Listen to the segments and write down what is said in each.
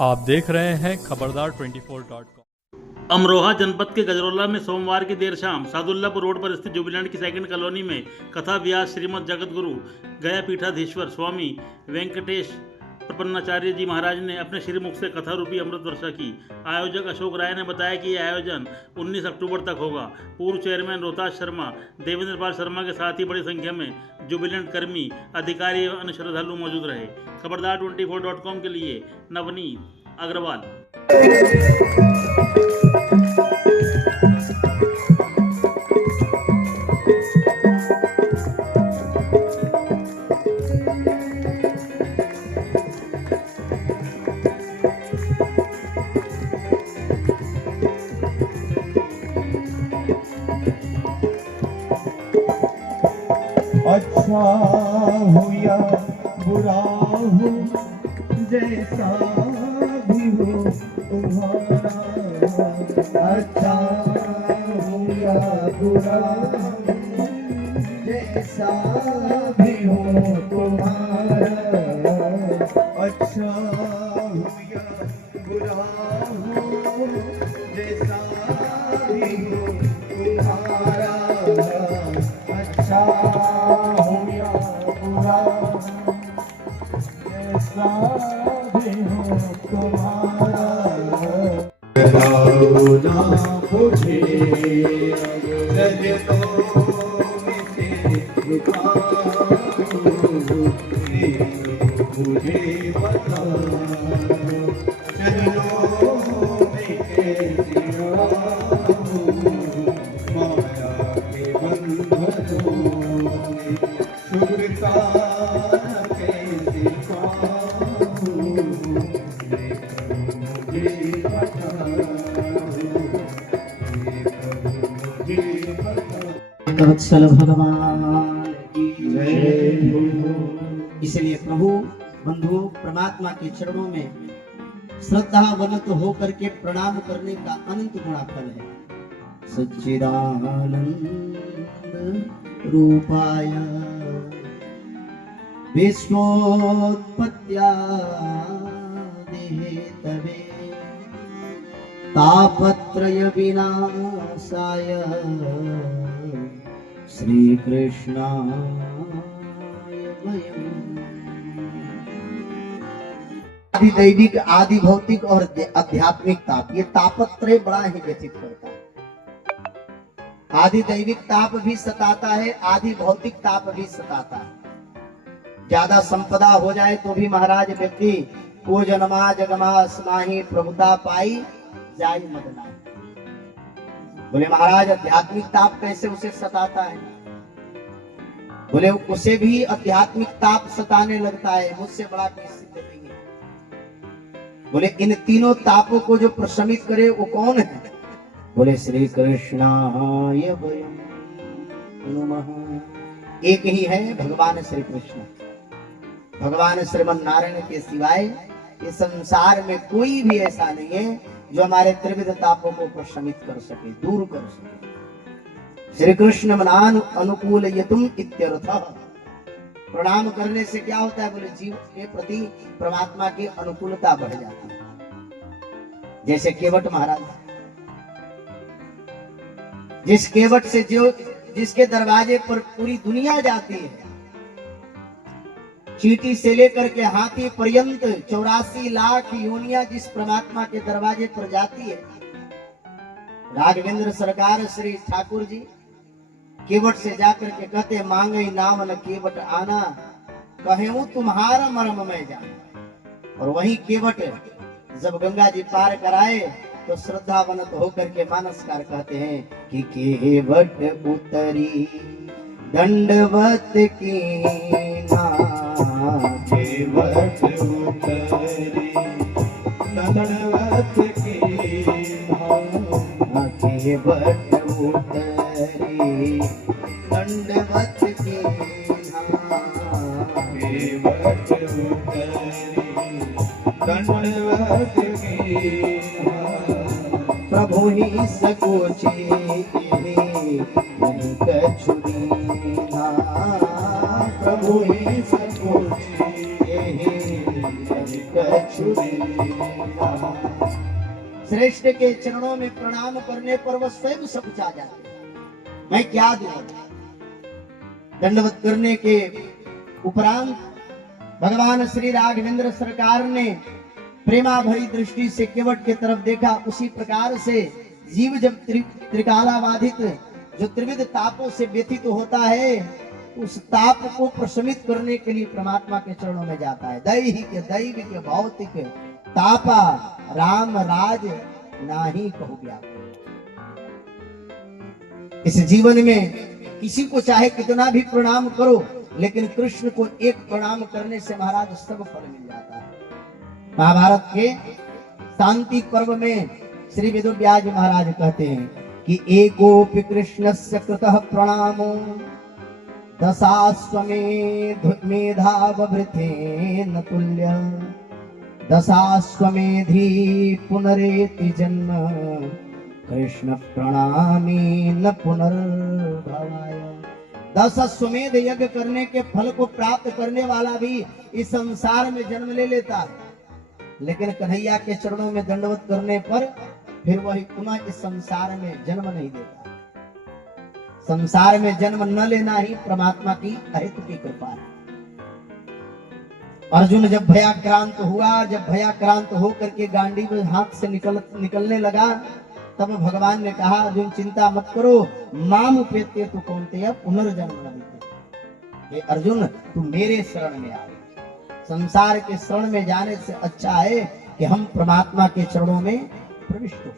आप देख रहे हैं खबरदार 24.com। अमरोहा जनपद के गजरौला में सोमवार की देर शाम सादुल्लापुर रोड पर स्थित जुबिलैंड की सेकंड कॉलोनी में कथा व्यास श्रीमद जगत गुरु गया पीठाधीश्वर स्वामी वेंकटेश प्रपन्नाचार्य जी महाराज ने अपने श्रीमुख से कथा रूपी अमृत वर्षा की। आयोजक अशोक राय ने बताया कि यह आयोजन 19 अक्टूबर तक होगा। पूर्व चेयरमैन रोहताज शर्मा, देवेंद्र पाल शर्मा के साथ ही बड़ी संख्या में जुबिलैंड कर्मी, अधिकारी एवं अन्य श्रद्धालु मौजूद रहे। खबरदार 24.com के लिए नवनीत अग्रवाल। अच्छा हो या बुरा हो, जैसा भी हो तुम्हारा। अच्छा हो या बुरा, जैसा भी हो तुम्हारा। अच्छा हो या बुरा हो, जैसा भी हो तुम्हारा। अच्छा हो या बुरा, जैसा भी हो तुम्हारा। ना मुझे सजदों में तेरे मुझे बता, चरणों में कैसी रहूं, माया के बंधनों में शुभ्रता कैसी पाऊं, मुझे बता, मुझे बता। वत्सल भगवान की जय हो। इसलिए प्रभु बंधुओं, परमात्मा के चरणों में श्रद्धावनत होकर के प्रणाम करने का अनंत गुणा फल है। सच्चिदानंद रूपाय विश्वोत्पत्त्यादिहेतवे तापत्रय विनाशाय श्री कृष्णाय वयम्। आदि दैविक, आदि भौतिक और आध्यात्मिक ताप, ये तापत्रय बड़ा ही व्यथित करता है। आदि दैविक ताप भी सताता है, आदि भौतिक ताप भी सताता है। ज्यादा संपदा हो जाए तो भी महाराज व्यक्ति को जन्मा जगमा स्नाही प्रभुता पाई जाई मदना। बोले महाराज आध्यात्मिक ताप कैसे उसे सताता है? बोले उसे भी आध्यात्मिक ताप सताने लगता है, मुझसे बड़ा सिद्ध नहीं है। बोले इन तीनों तापों को जो प्रशमित करे वो कौन है? बोले श्री कृष्णाय वयम् नमः। एक ही है भगवान श्री कृष्ण। भगवान श्रीमन नारायण के सिवाय इस संसार में कोई भी ऐसा नहीं है जो हमारे त्रिविध तापों को प्रशमित कर सके, दूर कर सके। श्री कृष्ण मनान अनुकूल यतुम इत्यर्थः। प्रणाम करने से क्या होता है? बोले जीव के प्रति परमात्मा की अनुकूलता बढ़ जाती है। जैसे केवट महाराज, जिस केवट से जो जिसके दरवाजे पर पूरी दुनिया जाती है, चींटी से लेकर के हाथी पर्यंत 84 लाख योनियां जिस परमात्मा के दरवाजे पर जाती है, राघवेंद्र सरकार श्री ठाकुर जी केवट से जाकर के कहते मांगे नाम न केवट आना, कहूं तुम्हारा मर्म में जाना। और वही केवट जब गंगा जी पार कराए तो श्रद्धावनत होकर के मानसकार कहते हैं कि केवट उतरी दंडवत की ना, केवट उतरी दंडवत की ना, केवट उतरी दंडवत की ना, केवट उतरी दंडवत की ना। प्रभु ही सकोचे नहीं कछु दीना, प्रभु ही सकोचे नहीं कछु श्रेष्ठ के चरणों में प्रणाम करने पर वह स्वयं सब जा जाते हैं। मैं क्या दूं? दंडवत करने के उपरांत भगवान श्री राघवेंद्र सरकार ने प्रेमा भरी दृष्टि से केवट के तरफ देखा। उसी प्रकार से जीव जब त्रिकालाबाधित जो त्रिविध तापों से व्यथित होता है, उस ताप को प्रशमित करने के लिए परमात्मा के चरणों में जाता है। दैविक भौतिक तापा राम राज नाही कहु गया। इस जीवन में किसी को चाहे कितना भी प्रणाम करो, लेकिन कृष्ण को एक प्रणाम करने से महाराज सब फल मिल जाता है। महाभारत के शांति पर्व में श्री वेदव्यास महाराज कहते हैं कि एकोपि कृष्णस्य कृतः प्रणामो दशाश्वमेधावभृतेन तुल्य दशाश्वमेधी पुनरेति जन्म कृष्ण प्रणामी न पुनर्भवाय। 10 अश्वमेध यज्ञ करने के फल को प्राप्त करने वाला भी इस संसार में जन्म ले लेता है, लेकिन कन्हैया के चरणों में दंडवत करने पर फिर वही पुनः इस संसार में जन्म नहीं देता। संसार में जन्म न लेना ही परमात्मा की अहेतु की कृपा है। अर्जुन जब भयाक्रांत हुआ, जब भयाक्रांत होकर के गांडी में हाथ से निकलने लगा, तब भगवान ने कहा अर्जुन चिंता मत करो, माम उपेत्य तु कौन्तेय पुनर्जन्म न विद्यते। हे अर्जुन तू मेरे शरण में आ। संसार के शरण में जाने से अच्छा है कि हम परमात्मा के चरणों में प्रविष्ट हो।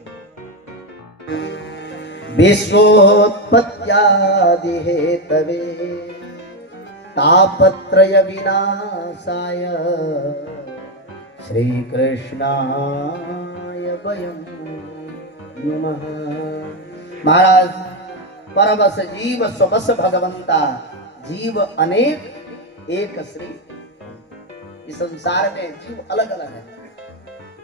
विश्वोत्पत्त्यादि हेतवे तापत्रय विनाशाय श्री कृष्णाय वयं नमः। महाराज परमस जीव स्वबस भगवंता, जीव अनेक एक श्री। इस संसार में जीव अलग अलग है,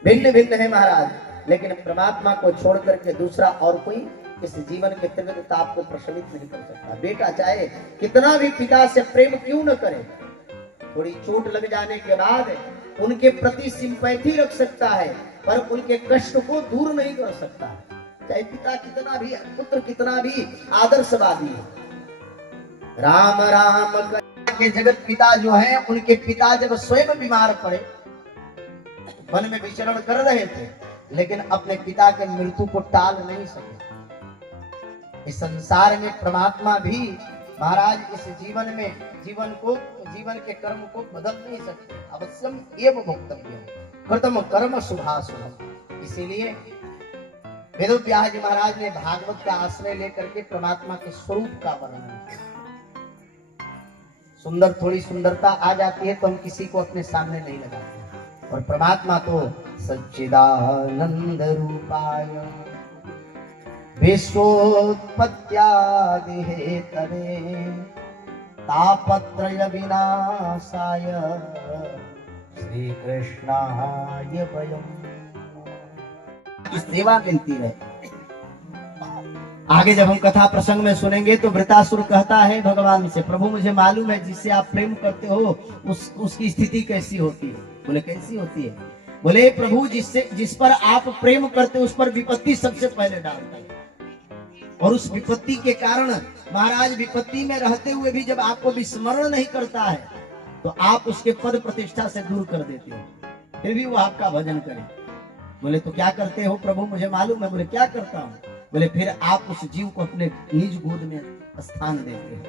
भिन्न भिन्न है महाराज, लेकिन परमात्मा को छोड़ करके दूसरा और कोई इस जीवन के त्रिविध ताप को प्रशमित नहीं कर सकता। बेटा चाहे कितना भी पिता से प्रेम क्यों न करे, थोड़ी चोट लग जाने के बाद उनके प्रति सिंपैथी रख सकता है, पर उनके कष्ट को दूर नहीं कर सकता। चाहे पिता कितना भी, पुत्र कितना भी आदर्शवादी है। राम राम के जगत पिता जो है, उनके पिता जब स्वयं बीमार पड़े, वन में विचरण कर रहे थे, लेकिन अपने पिता के मृत्यु को टाल नहीं सके। इस संसार में परमात्मा भी महाराज इस जीवन में जीवन के कर्म को बदल नहीं सकते। अवश्यम एव भोक्तव्य कृतम कर्म शुभाशुभम। इसीलिए वेदव्यास जी महाराज ने भागवत का आश्रय लेकर के परमात्मा के स्वरूप का वर्णन किया। सुंदर थोड़ी सुंदरता आ जाती है तो हम किसी को अपने सामने नहीं लगाते, और परमात्मा तो सच्चिदानंद रूपाय विश्वोत्पत्त्यादि हेतवे तापत्रय विनाशाय श्री कृष्णाय वयं की सेवा मिलती है। आगे जब हम कथा प्रसंग में सुनेंगे तो वृतासुर कहता है भगवान से, प्रभु मुझे मालूम है जिससे आप प्रेम करते हो उसकी स्थिति कैसी होती है। बोले कैसी होती है? बोले प्रभु जिस पर आप प्रेम करते हो उस पर विपत्ति सबसे पहले डालता है, और उस विपत्ति के कारण महाराज विपत्ति में रहते हुए भी जब आपको विस्मरण नहीं करता है तो आप उसके पद प्रतिष्ठा से दूर कर देते हो, फिर भी वो आपका भजन करे। बोले तो क्या करते हो प्रभु मुझे मालूम है। बोले क्या करता हूँ? बोले फिर आप उस जीव को अपने निज गोद में स्थान देते हैं,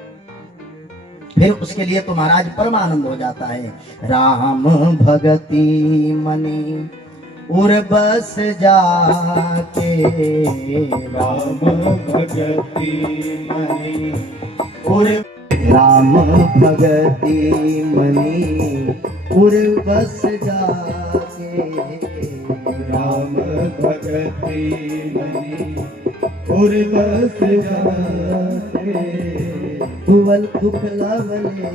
फिर उसके लिए तो महाराज परम आनंद हो जाता है। राम भगति मनी उर बस जाके, राम भगति मनी उर राम भगति मनी उर बस जाके, राम भगति मनी उर बस जाके, भुवन दुख लवले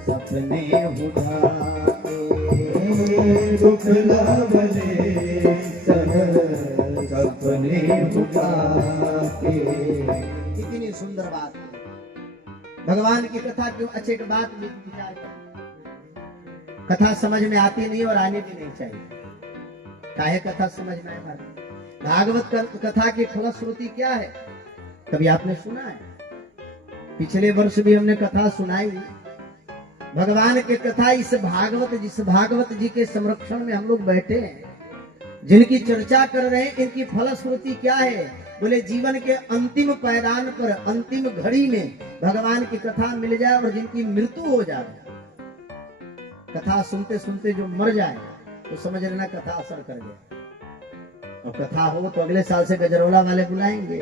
सपने उठाके, दुख लवले सपने उठाके। कितनी सुंदर बात है। भगवान की कथा क्यों अच्छे की बात विचार कथा समझ में आती नहीं और आने भी नहीं चाहिए। काहे कथा समझ में आए? भागवत कथा की फलश्रुति क्या है? कभी आपने सुना है? पिछले वर्ष भी हमने कथा सुनाई भगवान की कथा। जिस भागवत जी के संरक्षण में हम लोग बैठे हैं, जिनकी चर्चा कर रहे हैं, इनकी फलश्रुति क्या है? बोले जीवन के अंतिम पायदान पर, अंतिम घड़ी में भगवान की कथा मिल जाए और जिनकी मृत्यु हो जाए, कथा सुनते सुनते जो मर जाए तो समझ लेना कथा असर कर गया। और कथा हो तो अगले साल से गजरौला वाले बुलाएंगे,